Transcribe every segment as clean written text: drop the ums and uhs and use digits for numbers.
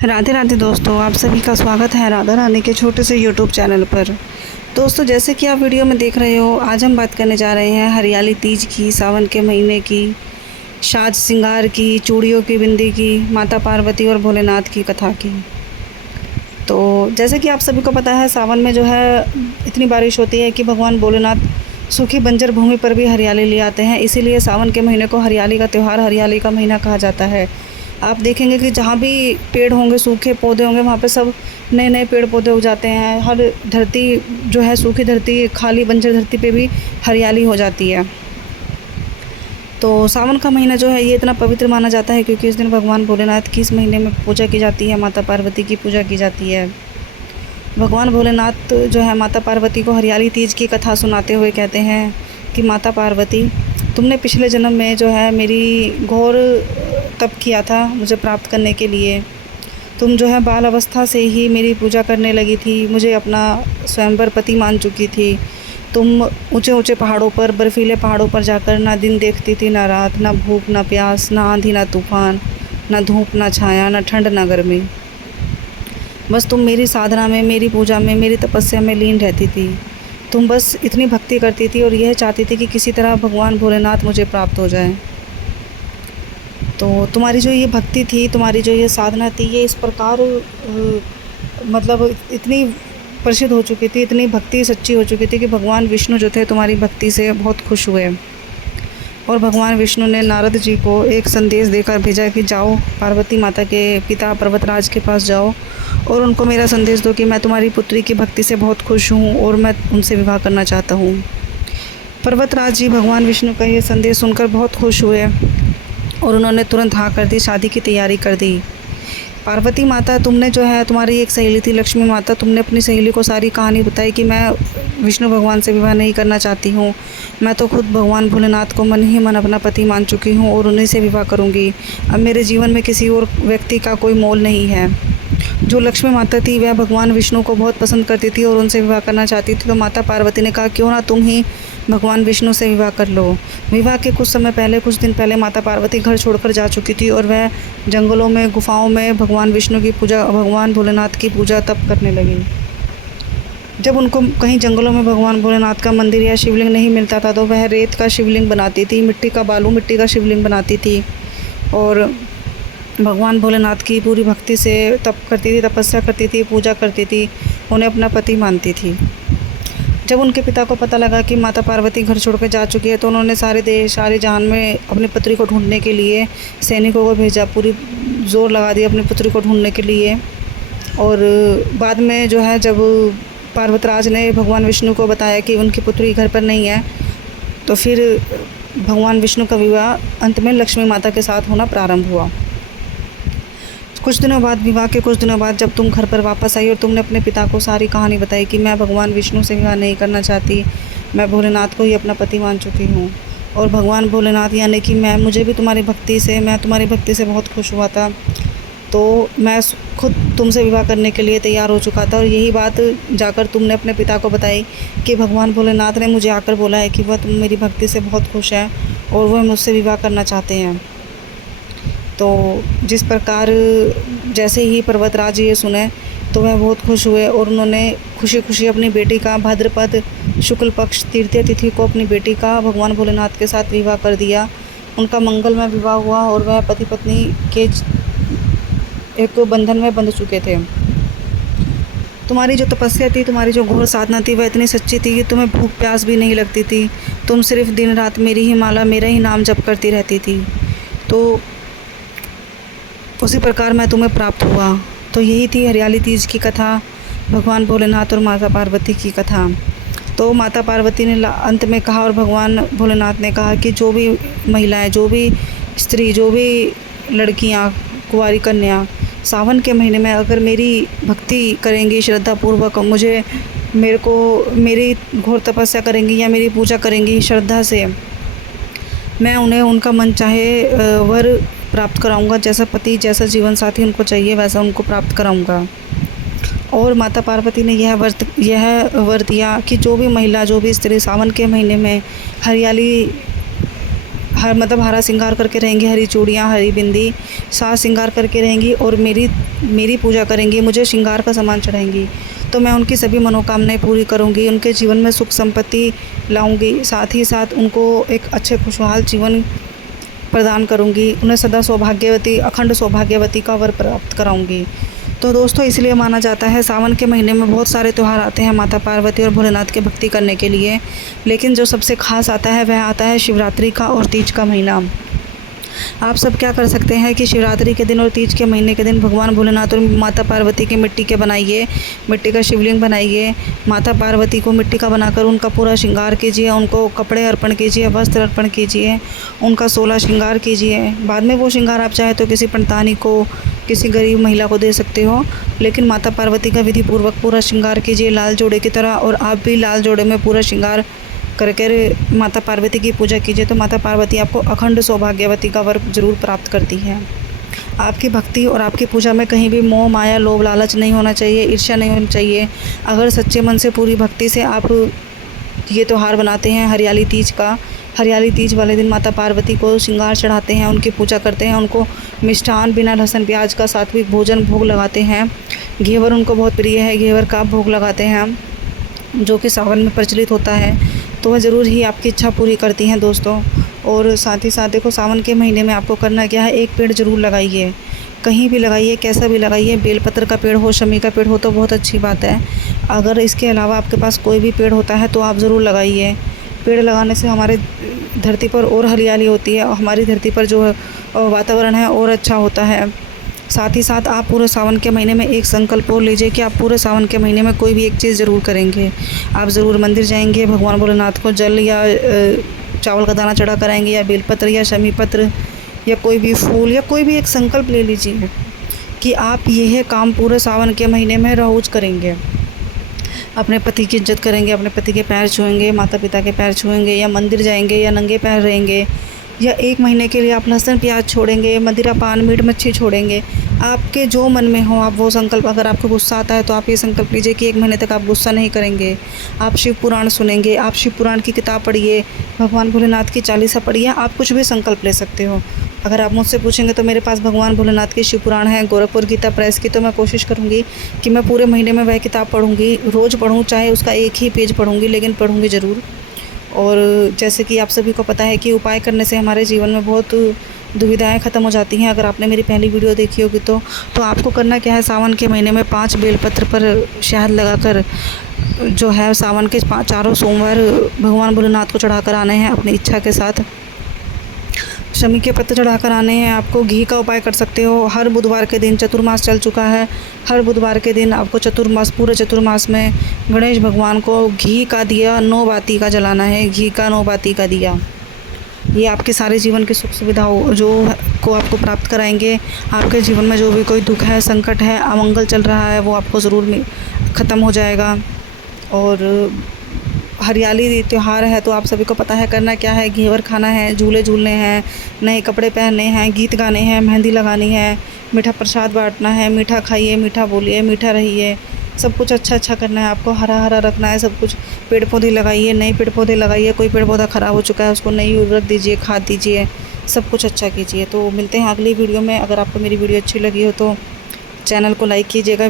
राधे राधे दोस्तों, आप सभी का स्वागत है राधा रानी के छोटे से यूट्यूब चैनल पर। दोस्तों, जैसे कि आप वीडियो में देख रहे हो, आज हम बात करने जा रहे हैं हरियाली तीज की, सावन के महीने की, साज श्रृंगार की, चूड़ियों की, बिंदी की, माता पार्वती और भोलेनाथ की कथा की। तो जैसे कि आप सभी को पता है, सावन में जो है इतनी बारिश होती है कि भगवान भोलेनाथ सूखी बंजर भूमि पर भी हरियाली ले आते हैं। इसीलिए सावन के महीने को हरियाली का त्यौहार, हरियाली का महीना कहा जाता है। आप देखेंगे कि जहाँ भी पेड़ होंगे, सूखे पौधे होंगे, वहाँ पे सब नए नए पेड़ पौधे उग जाते हैं। हर धरती जो है, सूखी धरती, खाली बंजर धरती पे भी हरियाली हो जाती है। तो सावन का महीना जो है ये इतना पवित्र माना जाता है क्योंकि इस दिन भगवान भोलेनाथ की इस महीने में पूजा की जाती है, माता पार्वती की पूजा की जाती है। भगवान भोलेनाथ जो है माता पार्वती को हरियाली तीज की कथा सुनाते हुए कहते हैं कि माता पार्वती, तुमने पिछले जन्म में जो है मेरी घोर तप किया था मुझे प्राप्त करने के लिए। तुम जो है बाल अवस्था से ही मेरी पूजा करने लगी थी, मुझे अपना स्वयंवर पति मान चुकी थी। तुम ऊंचे ऊंचे पहाड़ों पर, बर्फीले पहाड़ों पर जाकर ना दिन देखती थी ना रात, ना भूख ना प्यास, ना आंधी ना तूफान, ना धूप ना छाया, ना ठंड ना गर्मी। बस तुम मेरी साधना में, मेरी पूजा में, मेरी तपस्या में लीन रहती थी। तुम बस इतनी भक्ति करती थी और यह चाहती थी कि किसी तरह भगवान भोलेनाथ मुझे प्राप्त हो जाए। तो तुम्हारी जो ये भक्ति थी, तुम्हारी जो ये साधना थी, ये इस प्रकार मतलब इतनी प्रसिद्ध हो चुकी थी, इतनी भक्ति सच्ची हो चुकी थी कि भगवान विष्णु जो थे तुम्हारी भक्ति से बहुत खुश हुए। और भगवान विष्णु ने नारद जी को एक संदेश देकर भेजा कि जाओ पार्वती माता के पिता पर्वतराज के पास जाओ और उनको मेरा संदेश दो कि मैं तुम्हारी पुत्री की भक्ति से बहुत खुश हूँ और मैं उनसे विवाह करना चाहता हूँ। पर्वतराज जी भगवान विष्णु का ये संदेश सुनकर बहुत खुश हुए और उन्होंने तुरंत हाँ कर दी, शादी की तैयारी कर दी। पार्वती माता, तुमने जो है, तुम्हारी एक सहेली थी लक्ष्मी माता, तुमने अपनी सहेली को सारी कहानी बताई कि मैं विष्णु भगवान से विवाह नहीं करना चाहती हूँ, मैं तो खुद भगवान भोलेनाथ को मन ही मन अपना पति मान चुकी हूँ और उन्हीं से विवाह करूँगी। अब मेरे जीवन में किसी और व्यक्ति का कोई मोल नहीं है। जो लक्ष्मी माता थी वह भगवान विष्णु को बहुत पसंद करती थी और उनसे विवाह करना चाहती थी। तो माता पार्वती ने कहा, क्यों ना तुम ही भगवान विष्णु से विवाह कर लो। विवाह के कुछ समय पहले, कुछ दिन पहले माता पार्वती घर छोड़कर जा चुकी थी और वह जंगलों में, गुफाओं में भगवान विष्णु की पूजा, भगवान भोलेनाथ की पूजा तप करने लगी। जब उनको कहीं जंगलों में भगवान भोलेनाथ का मंदिर या शिवलिंग नहीं मिलता था तो वह रेत का शिवलिंग बनाती थी, मिट्टी का बालू, मिट्टी का शिवलिंग बनाती थी और भगवान भोलेनाथ की पूरी भक्ति से तप करती थी, तपस्या करती थी, पूजा करती थी, उन्हें अपना पति मानती थी। जब उनके पिता को पता लगा कि माता पार्वती घर छोड़कर जा चुकी है तो उन्होंने सारे देश, सारे जहान में अपनी पुत्री को ढूंढने के लिए सैनिकों को भेजा, पूरी जोर लगा दिया अपनी पुत्री को ढूंढने के लिए। और बाद में जो है, जब पर्वतराज ने भगवान विष्णु को बताया कि उनकी पुत्री घर पर नहीं है, तो फिर भगवान विष्णु का विवाह अंत में लक्ष्मी माता के साथ होना प्रारंभ हुआ। कुछ दिनों बाद, विवाह के कुछ दिनों बाद, जब तुम घर पर वापस आई और तुमने अपने पिता को सारी कहानी बताई कि मैं भगवान विष्णु से विवाह नहीं करना चाहती, मैं भोलेनाथ को ही अपना पति मान चुकी हूँ और भगवान भोलेनाथ यानी कि मुझे भी तुम्हारी भक्ति से बहुत खुश हुआ था, तो मैं खुद तुमसे विवाह करने के लिए तैयार हो चुका था। और यही बात जाकर तुमने अपने पिता को बताई कि भगवान भोलेनाथ ने मुझे आकर बोला है कि वह तुम मेरी भक्ति से बहुत खुश है और वह मुझसे विवाह करना चाहते हैं। तो जिस प्रकार जैसे ही पर्वतराज ये सुने तो वह बहुत खुश हुए और उन्होंने खुशी खुशी अपनी बेटी का भाद्रपद शुक्ल पक्ष तृतीया तिथि को अपनी बेटी का भगवान भोलेनाथ के साथ विवाह कर दिया। उनका मंगलमय विवाह हुआ और वह पति पत्नी के एक बंधन में बंध चुके थे। तुम्हारी जो तपस्या थी, तुम्हारी जो घोर साधना थी, वह इतनी सच्ची थी कि तुम्हें भूख प्यास भी नहीं लगती थी। तुम सिर्फ दिन रात मेरी ही माला, मेरा ही नाम जप करती रहती थी। तो उसी प्रकार मैं तुम्हें प्राप्त हुआ। तो यही थी हरियाली तीज की कथा, भगवान भोलेनाथ और माता पार्वती की कथा। तो माता पार्वती ने अंत में कहा और भगवान भोलेनाथ ने कहा कि जो भी महिलाएं, जो भी स्त्री, जो भी लड़कियां, कुंवारी कन्या सावन के महीने में अगर मेरी भक्ति करेंगी, श्रद्धापूर्वक मेरी घोर तपस्या करेंगी या मेरी पूजा करेंगी श्रद्धा से, मैं उन्हें उनका मन चाहे वर प्राप्त कराऊंगा। जैसा पति, जैसा जीवन साथी उनको चाहिए वैसा उनको प्राप्त कराऊंगा। और माता पार्वती ने यह वर दिया कि जो भी महिला, जो भी स्त्री सावन के महीने में मतलब हरा श्रृंगार करके रहेंगी, हरी चूड़ियाँ, हरी बिंदी, साज श्रृंगार करके रहेंगी और मेरी पूजा करेंगी, मुझे श्रृंगार का सामान चढ़ाएंगी, तो मैं उनकी सभी मनोकामनाएं पूरी करूंगी, उनके जीवन में सुख संपत्ति लाऊंगी, साथ ही साथ उनको एक अच्छे खुशहाल जीवन प्रदान करूंगी, उन्हें सदा सौभाग्यवती, अखंड सौभाग्यवती का वर प्राप्त कराऊंगी। तो दोस्तों, इसलिए माना जाता है सावन के महीने में बहुत सारे त्यौहार आते हैं माता पार्वती और भोलेनाथ की भक्ति करने के लिए, लेकिन जो सबसे खास आता है वह आता है शिवरात्रि का और तीज का महीना। आप सब क्या कर सकते हैं कि शिवरात्रि के दिन और तीज के महीने के दिन भगवान भोलेनाथ और माता पार्वती के मिट्टी के बनाइए, मिट्टी का शिवलिंग बनाइए, माता पार्वती को मिट्टी का बनाकर उनका पूरा श्रृंगार कीजिए, उनको कपड़े अर्पण कीजिए, वस्त्र अर्पण कीजिए, उनका 16 श्रृंगार कीजिए। बाद में वो श्रृंगार आप चाहे तो किसी पंतानी को, किसी गरीब महिला को दे सकते हो, लेकिन माता पार्वती का विधि पूर्वक पूरा श्रृंगार कीजिए लाल जोड़े की तरह, और आप भी लाल जोड़े में पूरा श्रृंगार करके माता पार्वती की पूजा कीजिए, तो माता पार्वती आपको अखंड सौभाग्यवती का वर जरूर प्राप्त करती है। आपकी भक्ति और आपकी पूजा में कहीं भी मोह माया लोभ लालच नहीं होना चाहिए, ईर्ष्या नहीं होनी चाहिए। अगर सच्चे मन से पूरी भक्ति से आप ये त्यौहार बनाते हैं हरियाली तीज का, हरियाली तीज वाले दिन माता पार्वती को श्रृंगार चढ़ाते हैं, उनकी पूजा करते हैं, उनको मिष्ठान बिना लहसुन प्याज का सात्विक भोजन भोग लगाते हैं, घेवर उनको बहुत प्रिय है, घेवर का भोग लगाते हैं जो कि सावन में प्रचलित होता है, तो वह ज़रूर ही आपकी इच्छा पूरी करती हैं दोस्तों। और साथ ही साथ देखो, सावन के महीने में आपको करना क्या है, एक पेड़ ज़रूर लगाइए, कहीं भी लगाइए, कैसा भी लगाइए, बेलपत्र का पेड़ हो, शमी का पेड़ हो तो बहुत अच्छी बात है। अगर इसके अलावा आपके पास कोई भी पेड़ होता है तो आप ज़रूर लगाइए। पेड़ लगाने से हमारे धरती पर और हरियाली होती है, हमारी धरती पर जो वातावरण है और अच्छा होता है। साथ ही साथ आप पूरे सावन के महीने में एक संकल्प और लीजिए कि आप पूरे सावन के महीने में कोई भी एक चीज़ ज़रूर करेंगे। आप ज़रूर मंदिर जाएंगे, भगवान भोलेनाथ को जल या चावल का दाना चढ़ा कराएंगे, या बेलपत्र या शमी पत्र या कोई भी फूल, या कोई भी एक संकल्प ले लीजिए कि आप यह काम पूरे सावन के महीने में रोज़ करेंगे। अपने पति की इज्जत करेंगे, अपने पति के पैर छुएंगे, माता पिता के पैर छुएंगे, या मंदिर जाएंगे, या नंगे पैर रहेंगे, या एक महीने के लिए आप लहसुन प्याज छोड़ेंगे, मदिरा पान मीट मच्छी छोड़ेंगे। आपके जो मन में हो आप वो संकल्प, अगर आपको गुस्सा आता है तो आप ये संकल्प लीजिए कि एक महीने तक आप गुस्सा नहीं करेंगे, आप शिव पुराण सुनेंगे, आप शिव पुराण की किताब पढ़िए, भगवान भोलेनाथ की चालीसा पढ़िए, आप कुछ भी संकल्प ले सकते हो। अगर आप मुझसे पूछेंगे तो मेरे पास भगवान भोलेनाथ की शिव पुराण है, गोरखपुर गीता प्रेस की, तो मैं कोशिश करूँगी कि मैं पूरे महीने में वह किताब पढ़ूँगी, रोज़ पढ़ूँ, चाहे उसका एक ही पेज पढ़ूँगी, लेकिन पढ़ूँगी ज़रूर। और जैसे कि आप सभी को पता है कि उपाय करने से हमारे जीवन में बहुत दुविधाएं ख़त्म हो जाती हैं। अगर आपने मेरी पहली वीडियो देखी होगी तो आपको करना क्या है, सावन के महीने में 5 बेलपत्र पर शहद लगाकर जो है सावन के चारों सोमवार भगवान भोलेनाथ को चढ़ाकर आने हैं अपनी इच्छा के साथ। शमी के पत्ते चढ़ाकर आने हैं। आपको घी का उपाय कर सकते हो। हर बुधवार के दिन, चतुर्मास चल चुका है, हर बुधवार के दिन आपको पूरे चतुर्मास में गणेश भगवान को घी का दिया 9 बाती का जलाना है। घी का 9 बाती का दिया, ये आपके सारे जीवन की सुख सुविधाओं को आपको प्राप्त कराएंगे। आपके जीवन में जो भी कोई दुख है, संकट है, अमंगल चल रहा है, वो आपको ज़रूर ख़त्म हो जाएगा। और हरियाली त्यौहार है तो आप सभी को पता है करना क्या है, घेवर खाना है, झूले झूलने हैं, नए कपड़े पहनने हैं, गीत गाने हैं, मेहंदी लगानी है, मीठा प्रसाद बांटना है, मीठा खाइए, मीठा बोलिए, मीठा रहिए, सब कुछ अच्छा अच्छा करना है आपको, हरा हरा रखना है सब कुछ। पेड़ पौधे लगाइए, नए पेड़ पौधे लगाइए, कोई पेड़ पौधा ख़राब हो चुका है उसको नई उर्वरक दीजिए, खाद दीजिए, सब कुछ अच्छा कीजिए। तो मिलते हैं अगली वीडियो में। अगर आपको मेरी वीडियो अच्छी लगी हो तो चैनल को लाइक कीजिएगा,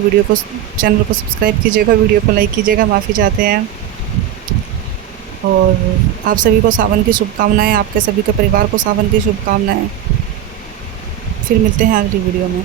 चैनल को सब्सक्राइब कीजिएगा, वीडियो को लाइक कीजिएगा, माफ़ी चाहते हैं। और आप सभी को सावन की शुभकामनाएं, आपके सभी के परिवार को सावन की शुभकामनाएं। फिर मिलते हैं अगली वीडियो में।